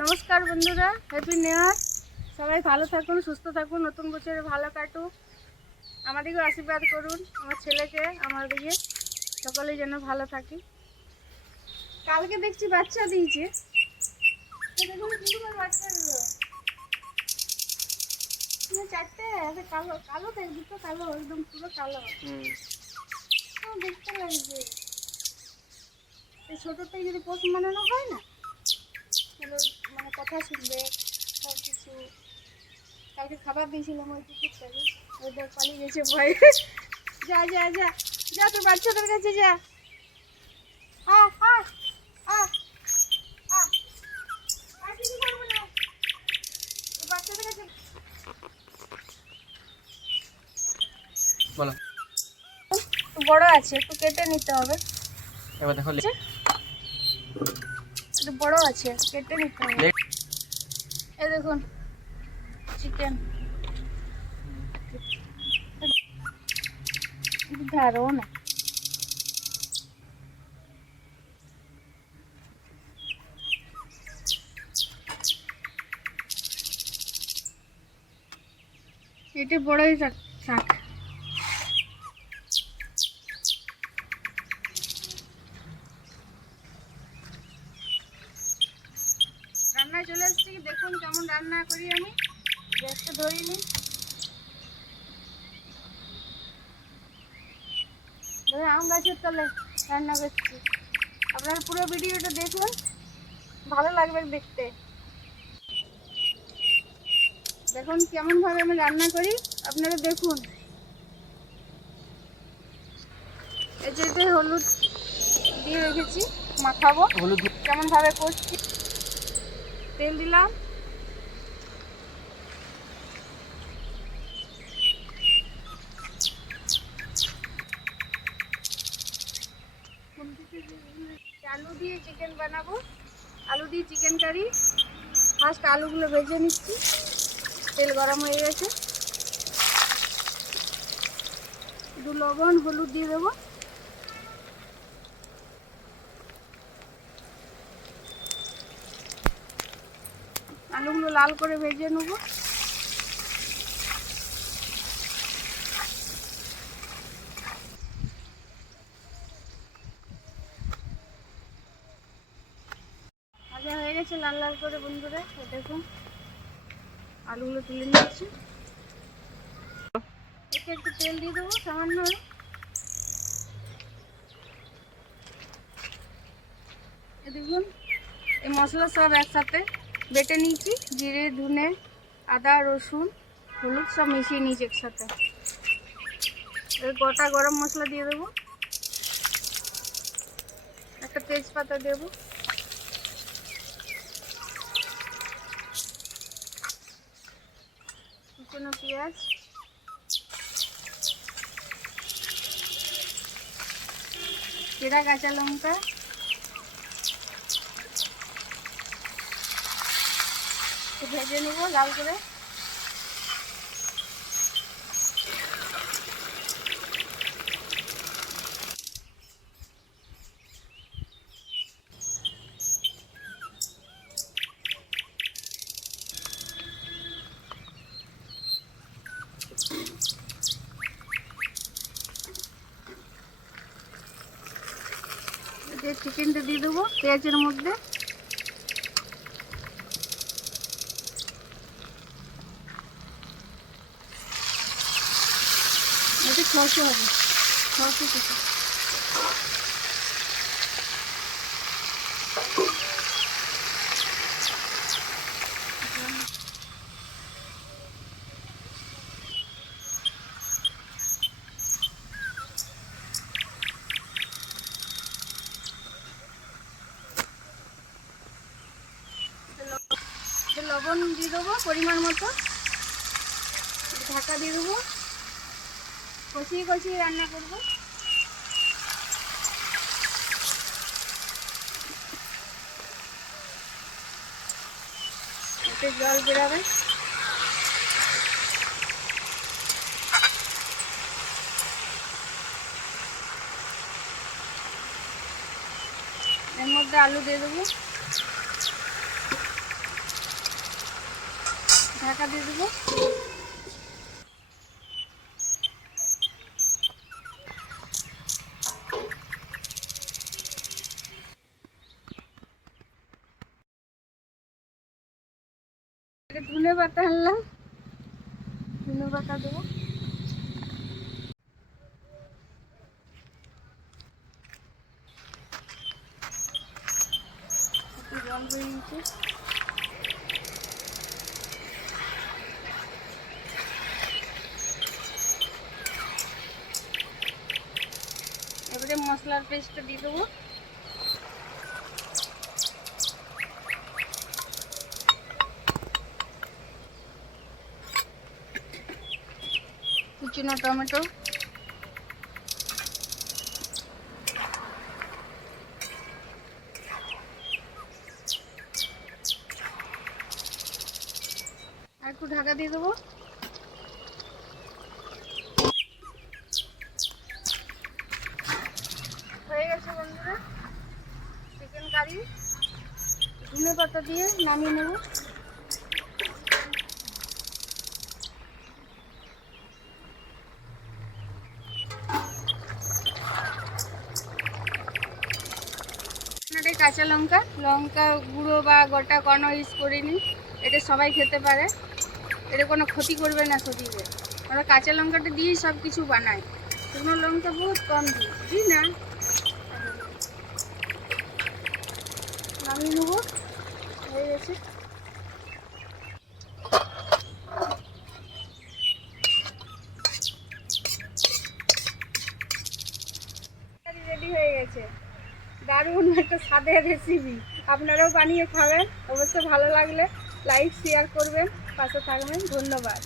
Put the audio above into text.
নমস্কার বন্ধুরা, happy new year. সবাই ভালো থাকুন, সুস্থ থাকুন, নতুন বছরে ভালো কাটুক। আমাদেরকেও আশীর্বাদ করুন, আমার ছেলেকে, আমাদেরকে সকলেই যেন ভালো থাকি। কালকে দেখছি বাচ্চা দিয়েছে, দেখুন কিরকম বাচ্চাগুলো, চারটে কালো কালো, দুটো কালো, একদম পুরো কালো। দেখতে লাগছে এই ছোটোটাই যদি পোষ বানানো হয় না, তাহলে মানে কথা শুনবে সব কিছু। কালকে খাবার দিয়েছিলাম ওই কুকুরটাকে, ওই দেখ পালিয়ে গেছে ভয়ে। যা যা যা যা, তোর বাচ্চাদের কাছে যা। আ আ আ আ আর কিছু করবো না, তোর বাচ্চাদের কাছে বলো। একটু বড় আছে, একটু কেটে নিতে হবে। এবার দেখো একটু বড় আছে, কেটে নিতে হবে। এই দেখুন চিকেন, ধারো না। এটা বড়ই থাক। রান্নায় চলে এসেছি, দেখুন কেমন রান্না করি আমি। গ্যাসটা ধরিনি, আম গাছের তলে রান্না করছি। আপনারা পুরো ভিডিওটা দেখুন, ভালো লাগবে দেখতে। দেখুন কেমন ভাবে আমি রান্না করি, আপনারা দেখুন। এতে হলুদ দিয়ে রেখেছি, মাখাবো। হলুদ কেমন ভাবে করছি, তেল দিলাম, আলু দিয়ে চিকেন বানাবো। আলু দিয়ে চিকেন কারি। ফার্স্ট আলুগুলো ভেজে নিচ্ছি, তেল গরম হয়ে গেছে। একটু লবণ হলুদ দিয়ে দেবো। আলুগুলো লাল করে ভেজে নেবো। ভাজা হয়ে গেছে লাল লাল করে বন্ধুরা, দেখুন আলুগুলো তুলে নিচ্ছি। এতে একটু তেল দিয়ে দেবো সামান্য। দেখুন এই মশলা সব একসাথে বেটে নিয়েছি, জিরে ধনে আদা রসুন হলুদ সব মিশিয়ে নিয়েছি একসাথে। গোটা গরম মশলা দিয়ে দেবো, একটা তেজপাতা দেবো, কুচনো পেঁয়াজ, চেরা কাঁচা লঙ্কা, ভেজে নেবো লাল করে। চিকেনটা দিয়ে দেবো পেঁয়াজের মধ্যে। এটা সরষে হবে, সরষে থেকে লবণ দিয়ে দেবো পরিমাণ মতো, ঢাকা দিয়ে দেবো, কষিয়ে কষিয়ে রান্না করবো। এতে জল বেরাবে। এর মধ্যে আলু দিয়ে দেবো। ঢাকা দিয়ে দেবো। ধনে পাতা আনলাম, ধনে পাতা দেবো। একটু জল বেরিয়েছে। এবারে মশলার পেস্টটা দিয়ে দেবো। কুচনো টমেটো, আর একটু ঢাকা দিয়ে দেবো। হয়ে গেছে বন্ধুরা চিকেন কারি। ধনে পাতা দিয়ে নামিয়ে নেব। কাঁচা লঙ্কা, লঙ্কা গুঁড়ো বা গোটা কোনো ইউজ করিনি। এটা সবাই খেতে পারে, এটা কোনো ক্ষতি করবে না শরীরে। আমরা কাঁচা লঙ্কাটা দিয়েই সব কিছু বানাই, শুকনো লঙ্কা বহুত কম দিই না। নামিয়ে নেবো, হয়ে গেছে। রেডি হয়ে গেছে, দারুণ একটা স্বাদের রেসিপি। আপনারাও বানিয়ে খাবেন। অবশ্যই ভালো লাগলে লাইক শেয়ার করবেন, পাশে থাকবেন। ধন্যবাদ।